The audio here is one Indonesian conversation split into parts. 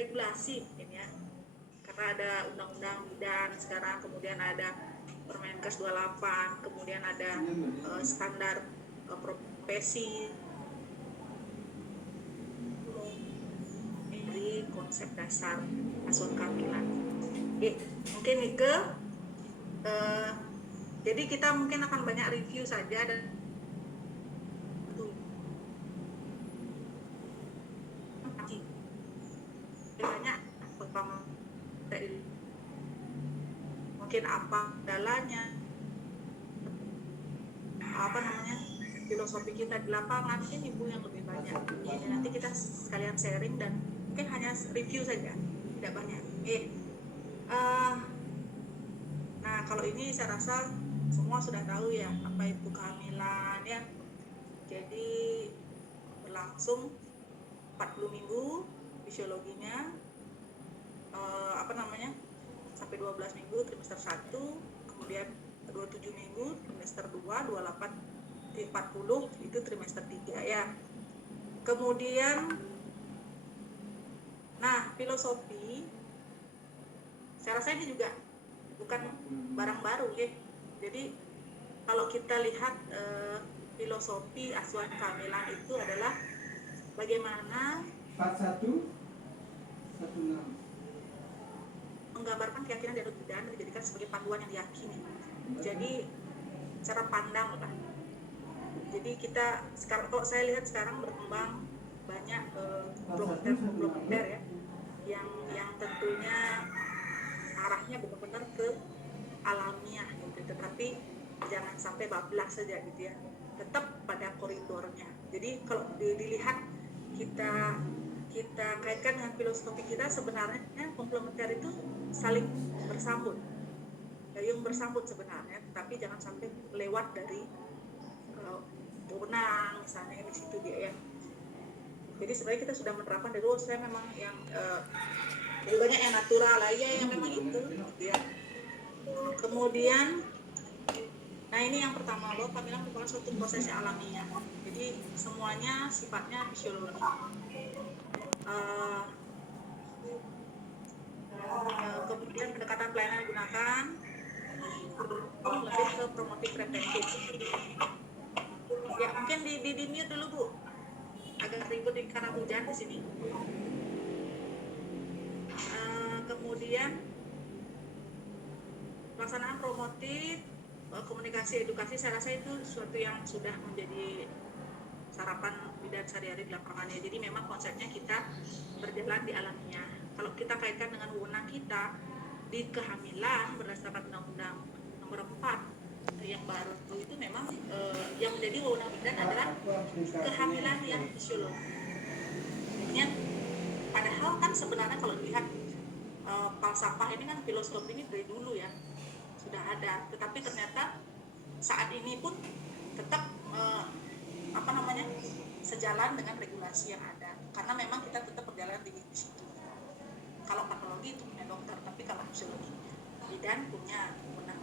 regulasi mungkin ya, karena ada undang-undang bidan sekarang, kemudian ada Permenkes 28, kemudian ada standar profesi dari konsep dasar asuhan kehamilan. Mungkin Nike, jadi kita mungkin akan banyak review saja dan banyak mungkin apa kendalanya, filosofi kita di lapangan, mungkin ibu yang lebih banyak. Jadi nanti kita sekalian sharing dan mungkin hanya review saja, tidak banyak. Nah kalau ini saya rasa semua sudah tahu ya apa itu kehamilan ya. Jadi berlangsung 40 minggu fisiologinya, sampai 12 minggu trimester 1, kemudian 27 minggu trimester 2, 28 40 itu trimester 3 ya. Kemudian nah filosofi saya rasa ini juga bukan barang baru ya. Jadi kalau kita lihat filosofi asuhan kehamilan itu adalah bagaimana 4116 menggambarkan keyakinan dari bidan dijadikan sebagai panduan yang diyakini. Jadi cara pandang lah. Jadi kita sekarang, kalau saya lihat sekarang berkembang banyak komplementer ya, yang tentunya arahnya benar-benar ke alamiah gitu, tetapi jangan sampai bablas saja gitu ya, tetap pada koridornya. Jadi kalau dilihat kita kaitkan dengan filosofi kita, sebenarnya komplementer itu saling bersambut, yang bersambut sebenarnya, tapi jangan sampai lewat dari wewenang misalnya di situ dia ya. Jadi sebenarnya kita sudah menerapkan dari saya memang yang lebih banyak yang natural lah ya, yang memang itu gitu ya. Kemudian nah ini yang pertama, bahwa kehamilan merupakan suatu proses yang alamiah. Jadi semuanya sifatnya fisiologi. Kemudian pendekatan pelayanan digunakan lebih ke promotif preventif. Ya mungkin di mute dulu Bu, agak ribut karena hujan di sini. Kemudian pelaksanaan promotif, komunikasi, edukasi, saya rasa itu sesuatu yang sudah menjadi sarapan bidan sehari-hari di lapangannya. Jadi memang konsepnya kita berjalan di alamiah. Kalau kita kaitkan dengan wewenang kita di kehamilan berdasarkan Undang-Undang Nomor 4 yang baru itu, memang yang menjadi wewenang bidan adalah kehamilan yang fisiologis. Padahal kan sebenarnya kalau dilihat falsafah ini kan, filosofi ini dari dulu ya sudah ada, tetapi ternyata saat ini pun tetap sejalan dengan regulasi yang ada, karena memang kita tetap berjalan di situ. Kalau patologi itu punya dokter, tapi kalau fisiologi bidan punya wewenang.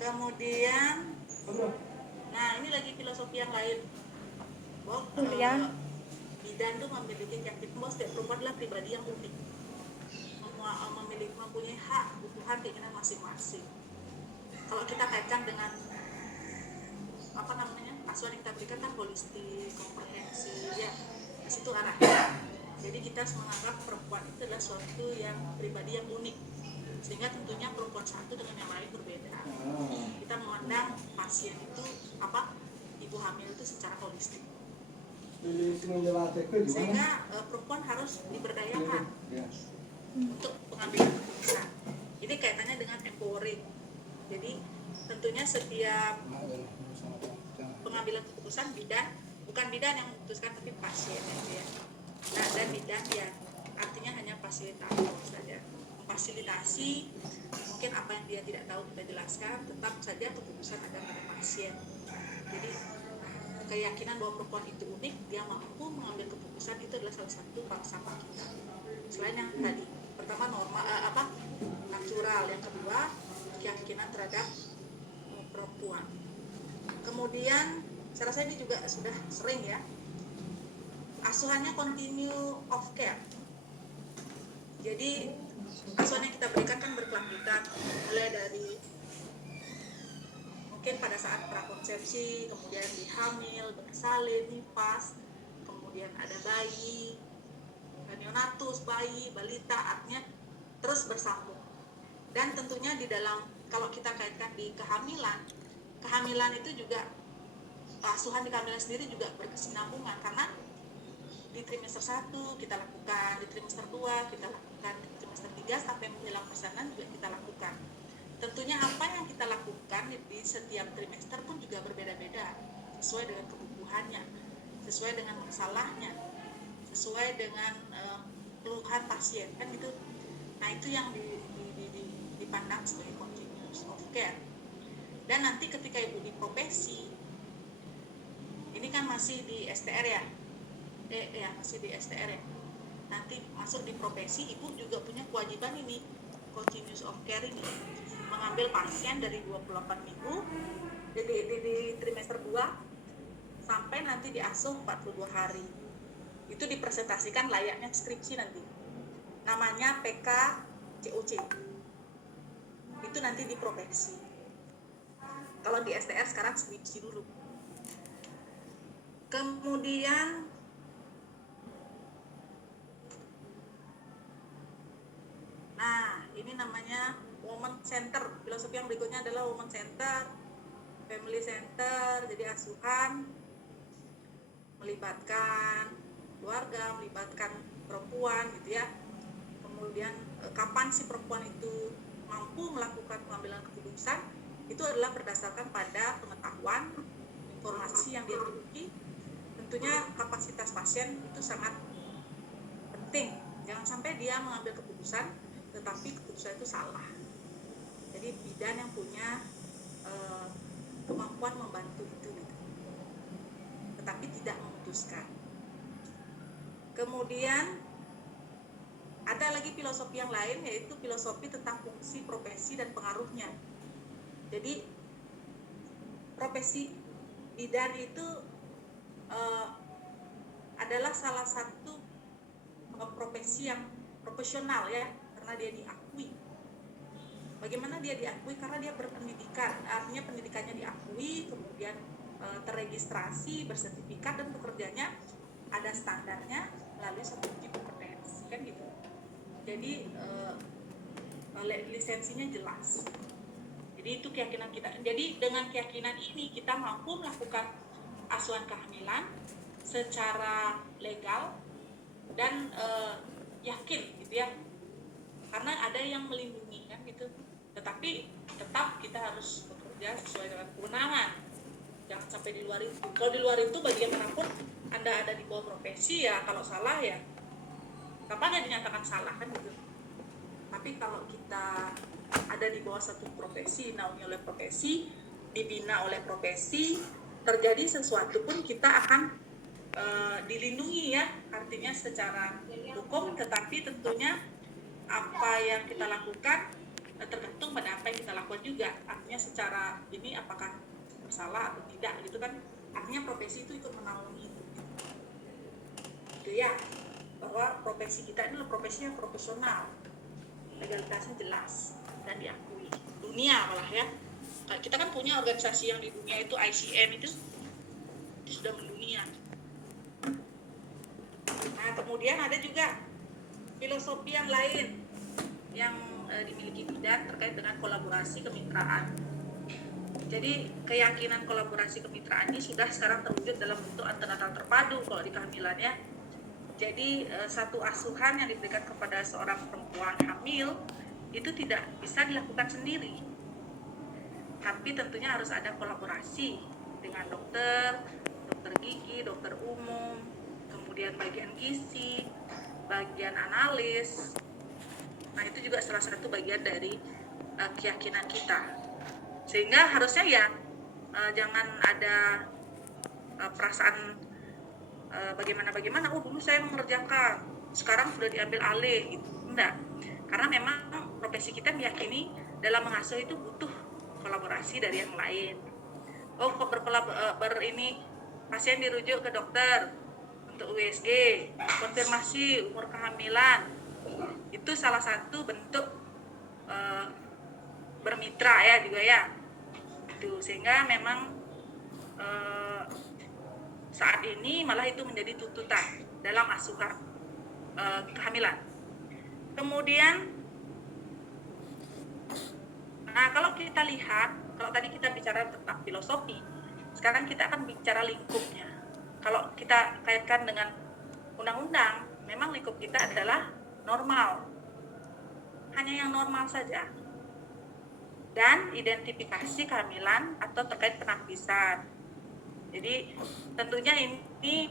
Kemudian nah ini lagi filosofi yang lain, bahwa bidan itu memiliki keyakinan bahwa setiap perempuan adalah pribadi yang unik, mempunyai hak, kebutuhan, keinginan masing-masing. Kalau kita kaitkan dengan asuhan yang kita berikan kan holistik, komprehensif ya, di situ arahnya. Jadi kita menganggap perempuan itu adalah suatu yang pribadi yang unik, sehingga tentunya perempuan satu dengan yang lain berbeda. Kita memandang pasien itu ibu hamil itu secara holistik, sehingga perempuan harus diberdayakan untuk pengambilan keputusan. Ini kaitannya dengan empowering. Jadi tentunya setiap pengambilan keputusan bidan, bukan bidan yang memutuskan tapi pasien ya. Nah, dan bidan ya artinya hanya fasilitator saja, memfasilitasi mungkin apa yang dia tidak tahu kita jelaskan, tetap saja keputusan ada pada pasien. Jadi keyakinan bahwa perempuan itu unik, dia mampu mengambil keputusan, itu adalah salah satu falsafah kita. Selain yang tadi, pertama natural, yang kedua keyakinan terhadap perempuan. Kemudian saya rasa ini juga sudah sering ya, asuhannya continue of care. Jadi asuhan yang kita berikan kan berkelanjutan, mulai dari mungkin pada saat prakonsepsi, kemudian dihamil, bersalin, nifas, kemudian ada bayi, neonatus, bayi, balita, artinya terus bersambung. Dan tentunya di dalam, kalau kita kaitkan di kehamilan itu juga, asuhan di kehamilan sendiri juga berkesinambungan, karena di trimester 1 kita lakukan, di trimester 2 kita lakukan, di trimester 3 sampai menjelang persalinan juga kita lakukan. Tentunya apa yang kita lakukan di setiap trimester pun juga berbeda-beda, sesuai dengan kebutuhannya, sesuai dengan masalahnya, sesuai dengan keluhan pasien, kan gitu. Nah, itu yang dipandang sebagai continuous of care. Dan nanti ketika ibu di profesi, ini kan masih di STR ya, masih di STR ya. Nanti masuk di profesi, ibu juga punya kewajiban ini, continuous of care ini, mengambil pasien dari 28 minggu di trimester 2 sampai nanti diasuh 42 hari. Itu dipresentasikan layaknya skripsi nanti. Namanya PKCOC. Itu nanti di profesi. Kalau di STR sekarang skripsi dulu. Kemudian ini namanya Women Center. Filosofi yang berikutnya adalah Women Center, Family Center. Jadi asuhan melibatkan keluarga, melibatkan perempuan gitu ya. Kemudian kapan si perempuan itu mampu melakukan pengambilan keputusan, itu adalah berdasarkan pada pengetahuan, informasi yang dia miliki. Tentunya kapasitas pasien itu sangat penting. Jangan sampai dia mengambil keputusan tetapi keputusan itu salah. Jadi bidan yang punya kemampuan membantu itu gitu, tetapi tidak memutuskan. Kemudian ada lagi filosofi yang lain, yaitu filosofi tentang fungsi profesi dan pengaruhnya. Jadi profesi bidan itu adalah salah satu profesi yang profesional ya, karena dia diakui. Bagaimana dia diakui? Karena dia berpendidikan, artinya pendidikannya diakui, kemudian terregistrasi, bersertifikat, dan pekerjaannya ada standarnya melalui satu uji kompetensi, kan gitu. Jadi lisensinya jelas. Jadi itu keyakinan kita. Jadi dengan keyakinan ini kita mampu melakukan asuhan kehamilan secara legal dan yakin gitu ya, karena ada yang melindungi kan gitu. Tetapi tetap kita harus bekerja sesuai dengan kewenangan, jangan sampai di luar itu. Kalau di luar itu bagaimanapun Anda ada di bawah profesi ya, kalau salah ya kapan ada dinyatakan salah kan gitu. Tapi kalau kita ada di bawah satu profesi, naungi oleh profesi, dibina oleh profesi, terjadi sesuatu pun kita akan dilindungi ya, artinya secara hukum, tetapi tentunya apa yang kita lakukan tergantung pada apa yang kita lakukan juga, artinya secara ini apakah bersalah atau tidak gitu kan, artinya profesi itu ikut menaungi itu gitu ya, bahwa profesi kita ini adalah profesi yang profesional, legalitasnya jelas dan diakui dunia malah ya. Kita kan punya organisasi yang di dunia itu ICM itu sudah mendunia. Nah, kemudian ada juga filosofi yang lain yang dimiliki bidan terkait dengan kolaborasi kemitraan. Jadi keyakinan kolaborasi kemitraan ini sudah sekarang terwujud dalam bentuk antenatal terpadu kalau di kehamilan ya. Jadi satu asuhan yang diberikan kepada seorang perempuan hamil itu tidak bisa dilakukan sendiri, tapi tentunya harus ada kolaborasi dengan dokter gigi, dokter umum, kemudian bagian gizi, bagian analis. Nah, itu juga salah satu bagian dari keyakinan kita. Sehingga harusnya ya jangan ada perasaan bagaimana, dulu saya mengerjakan, sekarang sudah diambil alih gitu. Enggak. Karena memang profesi kita meyakini dalam mengasuh itu butuh kolaborasi dari yang lain. Kok ini pasien dirujuk ke dokter untuk USG, konfirmasi umur kehamilan, Itu salah satu bentuk bermitra ya juga ya. Itu sehingga memang saat ini malah itu menjadi tuntutan dalam asuhan kehamilan. Kemudian, nah kalau kita lihat, kalau tadi kita bicara tentang filosofi, sekarang kita akan bicara lingkupnya. Kalau kita kaitkan dengan undang-undang, memang lingkup kita adalah normal, hanya yang normal saja, dan identifikasi kehamilan atau terkait penampisan. Jadi tentunya ini